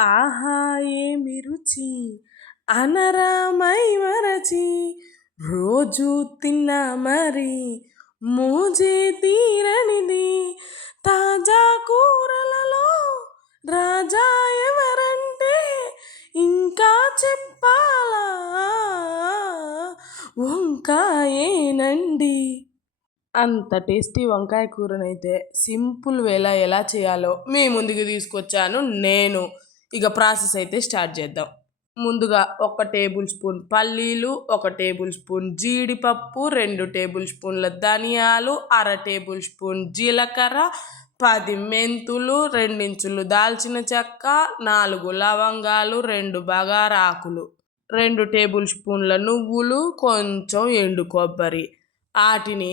ఆహా ఏమి రుచి అనరామై మరచి రోజు తిన్నా మరి మోజే తీరనిది. తాజా కూరలలో రాజా ఎవరంటే ఇంకా చెప్పాలా? వంకాయేనండి. అంత టేస్టీ వంకాయ కూరనైతే సింపుల్ వేలా ఎలా చేయాలో మీ ముందుకు తీసుకొచ్చాను నేను. ఇక ప్రాసెస్ అయితే స్టార్ట్ చేద్దాం. ముందుగా ఒక టేబుల్ స్పూన్ పల్లీలు ఒక టేబుల్ స్పూన్ జీడిపప్పు రెండు టేబుల్ స్పూన్ల ధనియాలు అర టేబుల్ స్పూన్ జీలకర్ర పది మెంతులు రెండించులు దాల్చిన చెక్క నాలుగు లవంగాలు రెండు బగారాకులు రెండు టేబుల్ స్పూన్ల నువ్వులు కొంచెం ఎండు కొబ్బరి. వాటిని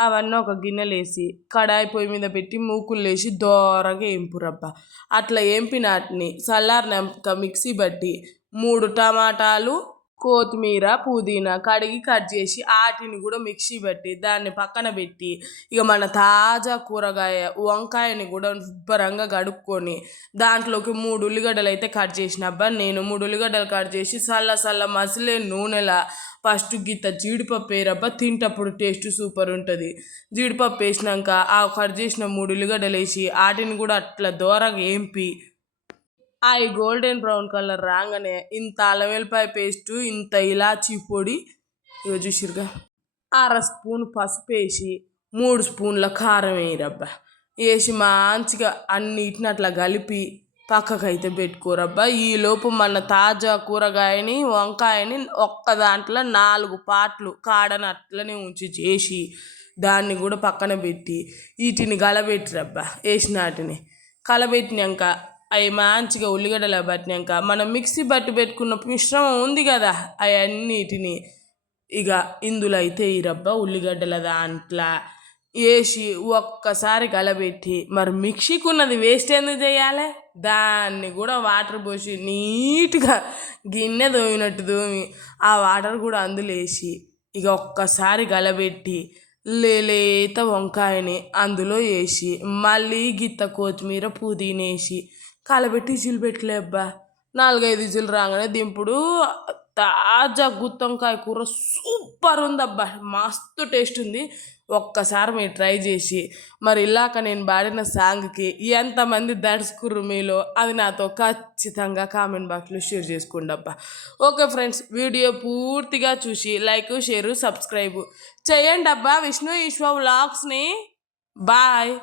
అవన్నీ ఒక గిన్నెలేసి కడాయి పొయ్యి మీద పెట్టి మూకులు వేసి దోరగా ఏంపురబ్బ. అట్లా ఏంపినాటిని చల్లారినాక మిక్సీ బట్టి మూడు టమాటాలు కొత్తిమీర పుదీనా కడిగి కట్ చేసి వాటిని కూడా మిక్సీ పెట్టి దాన్ని పక్కన పెట్టి ఇక మన తాజా కూరగాయ వంకాయని కూడా శుభ్రంగా కడుక్కొని దాంట్లోకి మూడు ఉల్లిగడ్డలు అయితే కట్ చేసినబ్బా నేను మూడు ఉల్లిగడ్డలు కట్ చేసి చల్ల చల్ల మసిలే నూనెలా ఫస్ట్ గిత్త జీడిపప్పు వేరబ్బా తింటప్పుడు టేస్ట్ సూపర్ ఉంటుంది. జీడిపప్పు వేసినాక ఆ కట్ చేసిన మూడు ఉల్లిగడ్డలు వేసి వాటిని కూడా అట్లా దోరగా ఏంపి అవి గోల్డెన్ బ్రౌన్ కలర్ రాగానే ఇంత అల్లం వెల్లిపాయ పేస్టు ఇంత ఇలాచీ పొడి ఇవి చూసిరుగా అర స్పూన్ పసుపు వేసి మూడు స్పూన్ల కారం వేయరబ్బా. వేసి మంచిగా అన్నిటిని అట్లా కలిపి పక్కకైతే పెట్టుకోరబ్బా. లోపు మన తాజా కూరగాయని వంకాయని ఒక్క దాంట్లో నాలుగు పాట్లు కాడని అట్లనే ఉంచి చేసి దాన్ని కూడా పక్కన పెట్టి వీటిని గలబెట్టిరబ్బా వేసినాటిని కలబెట్టినాక అవి మంచిగా ఉల్లిగడ్డలు పట్టినాక మనం మిక్సీ బట్టి పెట్టుకున్న మిశ్రమం ఉంది కదా అవన్నిటిని ఇక ఇందులో అయితే ఈ రబ్బ ఉల్లిగడ్డల దాంట్లో వేసి ఒక్కసారి కలబెట్టి మరి మిక్సీకి ఉన్నది వేస్ట్ ఎందుకు చేయాలి? దాన్ని కూడా వాటర్ పోసి నీట్గా గిన్నె దోమినట్టు దోమి ఆ వాటర్ కూడా అందులో వేసి ఇక ఒక్కసారి కలబెట్టి లేత వంకాయని అందులో వేసి మళ్ళీ గిత్త కొత్తిమీర పుదీనేసి కాలబెట్టి విజిల్ పెట్టలే అబ్బా. నాలుగైదు విజిల్ రాగానే దింపుడు తాజా గుత్తంకాయ కూర సూపర్ ఉందబ్బా. మస్తు టేస్ట్ ఉంది. ఒక్కసారి మీరు ట్రై చేసి మరి ఇలాక నేను పాడిన సాంగ్కి ఎంతమంది దడుచుకుర్రు మీలో అది నాతో ఖచ్చితంగా కామెంట్ బాక్స్లో షేర్ చేసుకోండి అబ్బా. ఓకే ఫ్రెండ్స్ వీడియో పూర్తిగా చూసి లైక్ షేరు సబ్స్క్రైబ్ చేయండి అబ్బా. విష్ణు ఈశ్వ వ్లాగ్స్ని బాయ్.